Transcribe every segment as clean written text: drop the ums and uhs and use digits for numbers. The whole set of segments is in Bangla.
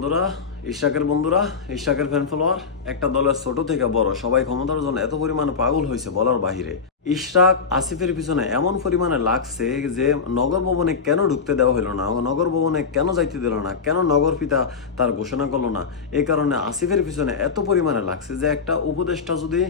বন্ধুরা, ইশরাকের ফ্যান ফলোয়ার, একটা দলের ছোট থেকে বড় সবাই ক্ষমতার জন্য এত পরিমাণে পাগল হয়েছে বলার বাহিরে। ইশরাক আসিফের পিছনে এমন পরিমাণে লাগছে যে নগর ভবনে কেন ঢুকতে দেওয়া হলো না, নগর ভবনে কেন যাইতে দিল না, কেন নগর পিতা তার ঘোষণা করলো না, এই কারণে আসিফের পিছনে এত পরিমাণে লাগছে যে একটা উপদেষ্টা যদি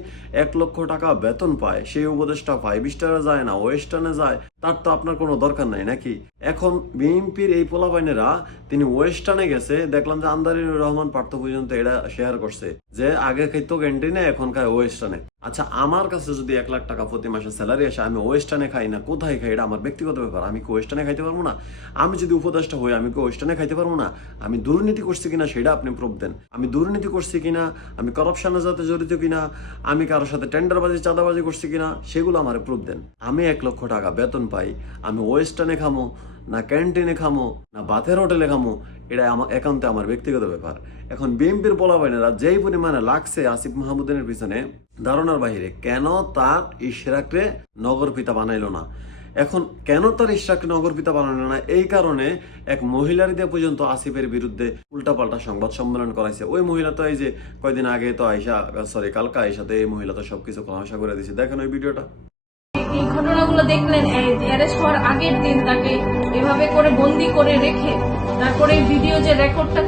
1 লক্ষ টাকা বেতন পায়, সেই উপদেষ্টা 5 স্টারে যায় না, ওয়েস্টার্নে যায়, তার তো আপনার কোনো দরকার নাই নাকি? এখন বিএনপির এই পোলাপাইনেরা তিনি ওয়েস্টার্নে গেছে, দেখলাম যে আন্দারিনুর রহমান পার্থ পর্যন্ত এটা শেয়ার করছে যে আগে খাইতো ক্যান্টিনে, এখন খায় ওয়েস্টার্নে। আচ্ছা, আমার কাছে যদি 1 লাখ টাকা প্রতি মাসে স্যালারি আসে, আমি ওয়েস্টার্নে খাই না কোথায় খাই এটা আমার ব্যক্তিগত ব্যাপার। আমি কি ওয়েস্টার্নে খাইতে পারবো না? আমি যদি উপদেষ্টা হই, আমি কি ওয়েস্টার্নে খাইতে পারবো না? আমি দুর্নীতি করছি কিনা সেটা আপনি প্রুফ দেন। আমি দুর্নীতি করছি কিনা, আমি করাপশনের সাথে জড়িত কিনা, আমি কারোর সাথে টেন্ডারবাজি চাঁদাবাজি করছি কিনা, সেগুলো আমার প্রুফ দেন। আমি 1 লক্ষ টাকা বেতন পাই, আমি ওয়েস্টার্নে খামো না ক্যান্টিনে খামো না বাথের হোটেলে খামো, এটা আমার একান্তে আমার ব্যক্তিগত ব্যাপার। এখন বিএনপির পোলাপাইনেরা যেই পরিমাণে লাগছে আসিফ মাহমুদের পিছনে, ধারণার বাহিরে। কেন তার ইশরাকরে নগর পিতা বানাইলো না? এখন কেন তার ইশরাকরে নগর পিতা বানাইলো না? এই কারণে এক মহিলার দিয়ে পর্যন্ত আসিফের বিরুদ্ধে উল্টাপাল্টা সংবাদ সম্মেলন করাইছে। ওই মহিলা তো এই যে কয়দিন আগে তো কালকা আইসাতে এই মহিলা তো সবকিছু খোলাসা করে দিয়েছে। দেখেন ওই ভিডিওটা। এই ঘটনাগুলো দেখলেন, অ্যারেস্ট হওয়ার আগের দিন তাকে এভাবে করে বন্দি করে রেখে তারপরে ভিডিও যে রেকর্ডটা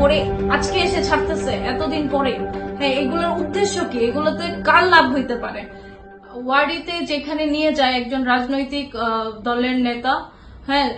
করে আজকে এসে ছাড়তেছে এতদিন পরে। হ্যাঁ, এগুলোর উদ্দেশ্য কি? এগুলোতে কার লাভ হইতে পারে? ওয়ার্ডিতে যেখানে নিয়ে যায় একজন রাজনৈতিক দলের নেতা, হ্যাঁ,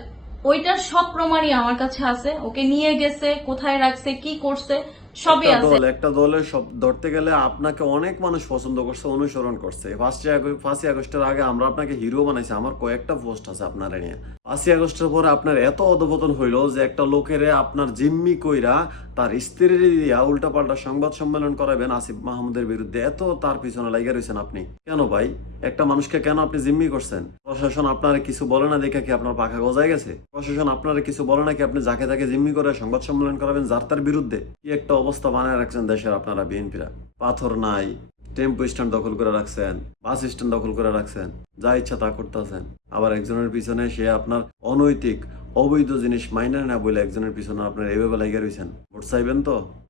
ওইটার সব প্রমাণই আমার কাছে আছে। ওকে নিয়ে গেছে, কোথায় রাখছে, কি করছে, সবই আছে। একটা দলের সব ধরতে গেলে আপনাকে অনেক মানুষ পছন্দ করছে, অনুসরণ করছে। 5ই আগস্টের আগে আমরা আপনাকে হিরো বানাইছি। আমার কয়েকটা পোস্ট আছে আপনার নিয়ে। 5ই আগস্টের পরে আপনার এত অধপতন হইলো যে একটা লোকের আপনার জিম্মি কইরা তার স্ত্রীর দিয়া উল্টাপাল্টা সংবাদ সম্মেলন করাবেন আসিফ মাহমুদের বিরুদ্ধে। এত তার পিছনে লাগিয়ে রয়েছেন আপনি কেন ভাই? একটা মানুষকে কেন আপনি জিম্মি করছেন? প্রশাসন আপনার কিছু বলে না দেখে কি আপনার পাখা গজায় গেছে? প্রশাসন আপনার কিছু বলে না কি আপনি যাকে তাকে জিম্মি করে সংবাদ সম্মেলন করাবেন যার তার বিরুদ্ধে? কি একটা অবস্থা বানায় রাখছেন দেশের আপনারা বিএনপিরা। পাথর নাই, টেম্পো স্ট্যান্ড দখল করে রাখছেন, বাস স্ট্যান্ড দখল করে রাখছেন, যা ইচ্ছা তা করতেছেন। আবার একজনের পিছনে সে আপনার অনৈতিক অবৈধ জিনিস মাইনে না বলে একজনের পিছনে আপনার এভাবে লাগিয়ে রয়েছেন। ভোট চাইবেন তো?